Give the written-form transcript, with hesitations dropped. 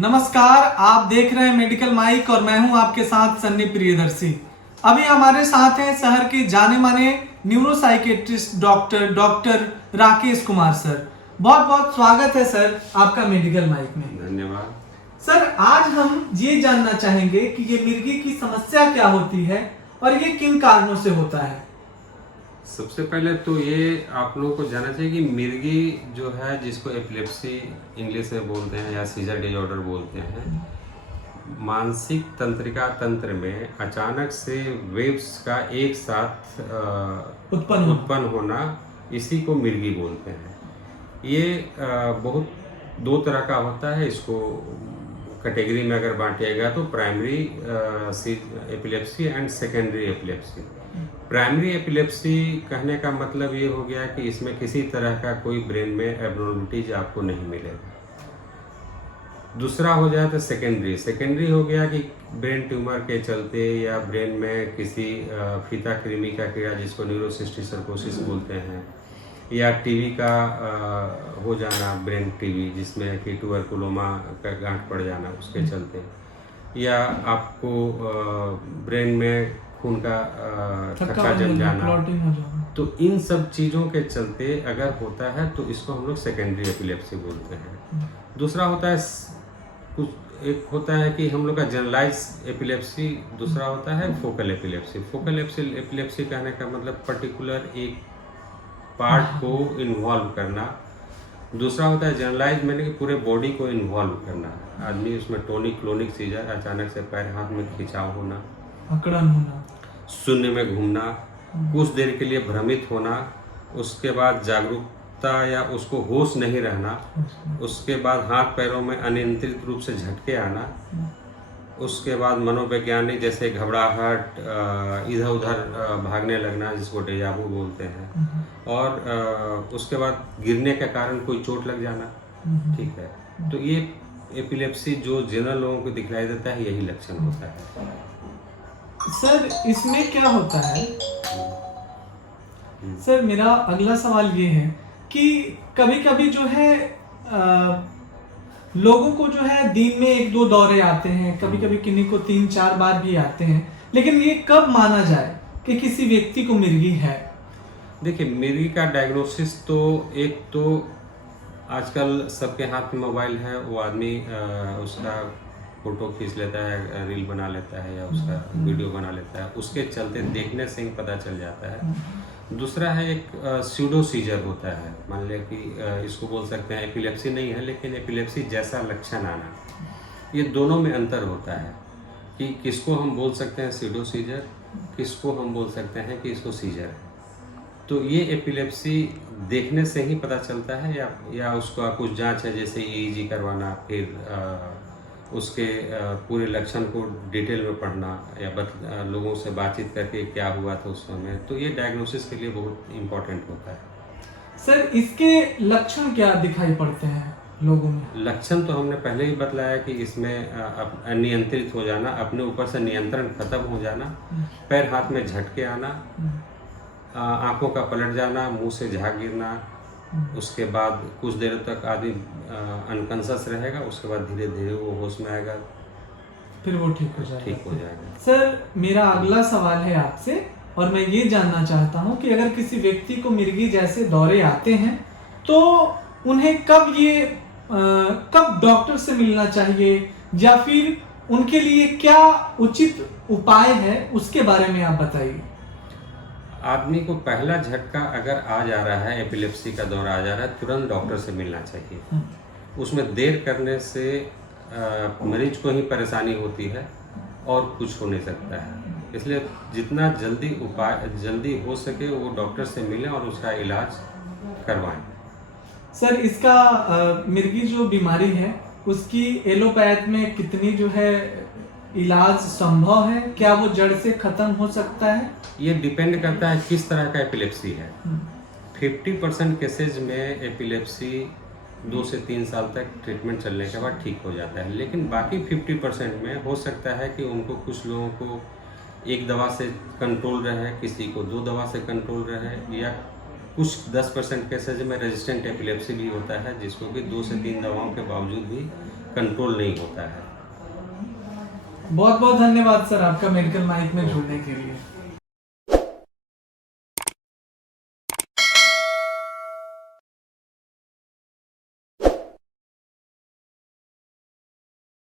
नमस्कार, आप देख रहे हैं मेडिकल माइक और मैं हूं आपके साथ सन्नी प्रियदर्शी। अभी हमारे साथ हैं शहर के जाने माने neuropsychiatrist doctor Rakesh Kumar sir. बहुत बहुत स्वागत है सर आपका मेडिकल माइक में। धन्यवाद सर, आज हम ये जानना चाहेंगे कि ये मिर्गी की समस्या क्या होती है और ये किन कारणों से होता है। सबसे पहले तो ये आप लोगों को जानना चाहिए कि मिर्गी जो है, जिसको एपिलेप्सी इंग्लिश में बोलते हैं या सीजर डिसऑर्डर बोलते हैं, मानसिक तंत्रिका तंत्र में अचानक से वेव्स का एक साथ उत्पन्न होना, इसी को मिर्गी बोलते हैं। ये बहुत दो तरह का होता है। इसको कैटेगरी में अगर बांटिएगा तो primary epilepsy and secondary epilepsy. Primary epilepsy कहने का मतलब ये हो गया कि इसमें किसी तरह का कोई ब्रेन में एब्नॉर्मलिटीज आपको नहीं मिलेगा। दूसरा हो जाए तो सेकेंडरी हो गया कि ब्रेन ट्यूमर के चलते या ब्रेन में किसी फीता कृमि का कीड़ा, जिसको न्यूरोसिस्टिक सर्कोसिस बोलते हैं, या टीबी का हो जाना, ब्रेन टीबी जिसमें कि ट्यूबरकुलोमा का गांठ पड़ जाना, उसके चलते, या आपको ब्रेन में खून का थक्का जम जाना। तो इन सब चीज़ों के चलते अगर होता है तो इसको हम लोग सेकेंडरी एपिलेप्सी बोलते हैं। दूसरा होता है कुछ एक होता है कि हम लोग का जनरलाइज एपिलेप्सी, दूसरा होता है फोकल एपिलेप्सी। फोकल एपिलेप्सी कहने का मतलब पर्टिकुलर एक पार्ट को इन्वॉल्व करना। दूसरा होता है जनरलाइज, मैंने कि पूरे बॉडी को इन्वॉल्व करना। आदमी उसमें टोनिक क्लोनिक सीजर, अचानक से पैर हाथ में खिंचाव होना, अकड़न होना, शून्य में घूमना, कुछ देर के लिए भ्रमित होना, उसके बाद जागरूकता या उसको होश नहीं रहना, उसके बाद हाथ पैरों में अनियंत्रित रूप से झटके आना, उसके बाद मनोवैज्ञानिक जैसे घबराहट, इधर उधर भागने लगना, जिसको डेजावू बोलते हैं, और उसके बाद गिरने के कारण कोई चोट लग जाना। ठीक है, तो ये एपिलेप्सी जो जनरल लोगों को दिखलाई देता है, यही लक्षण होता है। सर, इसमें क्या होता है सर, मेरा अगला सवाल ये है कि कभी कभी जो है लोगों को जो है दिन में 1-2 दौरे आते हैं, कभी कभी किन्हीं को 3-4 बार भी आते हैं, लेकिन ये कब माना जाए कि किसी व्यक्ति को मिर्गी है? देखिए, मिर्गी का डायग्नोसिस तो एक तो आजकल सबके हाथ में मोबाइल है, वो आदमी उसका फोटो खींच लेता है, रील बना लेता है या उसका वीडियो बना लेता है, उसके चलते देखने से ही पता चल जाता है। दूसरा है एक स्यूडो सीजर होता है, मान लिया कि इसको बोल सकते हैं एपिलेप्सी नहीं है लेकिन एपिलेप्सी जैसा लक्षण आना। ये दोनों में अंतर होता है कि किसको हम बोल सकते हैं स्यूडो सीजर, किसको हम बोल सकते हैं कि इसको सीजर है। तो ये एपिलेप्सी देखने से ही पता चलता है या उसका कुछ जांच है, जैसे ईईजी करवाना, फिर उसके पूरे लक्षण को डिटेल में पढ़ना या लोगों से बातचीत करके क्या हुआ था उस समय, तो ये डायग्नोसिस के लिए बहुत इम्पोर्टेंट होता है। सर, इसके लक्षण क्या दिखाई पड़ते हैं लोगों में? लक्षण तो हमने पहले ही बतलाया कि इसमें अनियंत्रित हो जाना, अपने ऊपर से नियंत्रण खत्म हो जाना, पैर हाथ में झटके आना, आंखों का पलट जाना, मुंह से झाग गिरना, उसके बाद कुछ देर तक आदमी अनकॉन्शियस रहेगा, उसके बाद धीरे धीरे वो होश में आएगा, फिर वो ठीक हो जाएगा। सर, मेरा अगला सवाल है आपसे, और मैं ये जानना चाहता हूँ कि अगर किसी व्यक्ति को मिर्गी जैसे दौरे आते हैं तो उन्हें कब डॉक्टर से मिलना चाहिए, या फिर उनके लिए क्या उचित उपाय है, उसके बारे में आप बताइए। आदमी को पहला झटका अगर आ जा रहा है, एपिलेप्सी का दौरा आ जा रहा है, तुरंत डॉक्टर से मिलना चाहिए। उसमें देर करने से मरीज को ही परेशानी होती है और कुछ हो नहीं सकता है। इसलिए जितना जल्दी हो सके वो डॉक्टर से मिलें और उसका इलाज करवाएं। सर, इसका मिर्गी जो बीमारी है उसकी एलोपैथ में कितनी जो है इलाज संभव है? क्या वो जड़ से खत्म हो सकता है? ये डिपेंड करता है किस तरह का एपिलेप्सी है। 50% केसेज में एपिलेप्सी 2 से 3 साल तक ट्रीटमेंट चलने के बाद ठीक हो जाता है, लेकिन बाकी 50% में हो सकता है कि उनको, कुछ लोगों को 1 दवा से कंट्रोल रहे, किसी को 2 दवा से कंट्रोल रहे, या कुछ 10% केसेज में रेजिस्टेंट एपिलेप्सी भी होता है, जिसको कि 2 से 3 दवाओं के बावजूद भी कंट्रोल नहीं होता है। बहुत बहुत धन्यवाद सर आपका मेडिकल माइक में जुड़ने के लिए।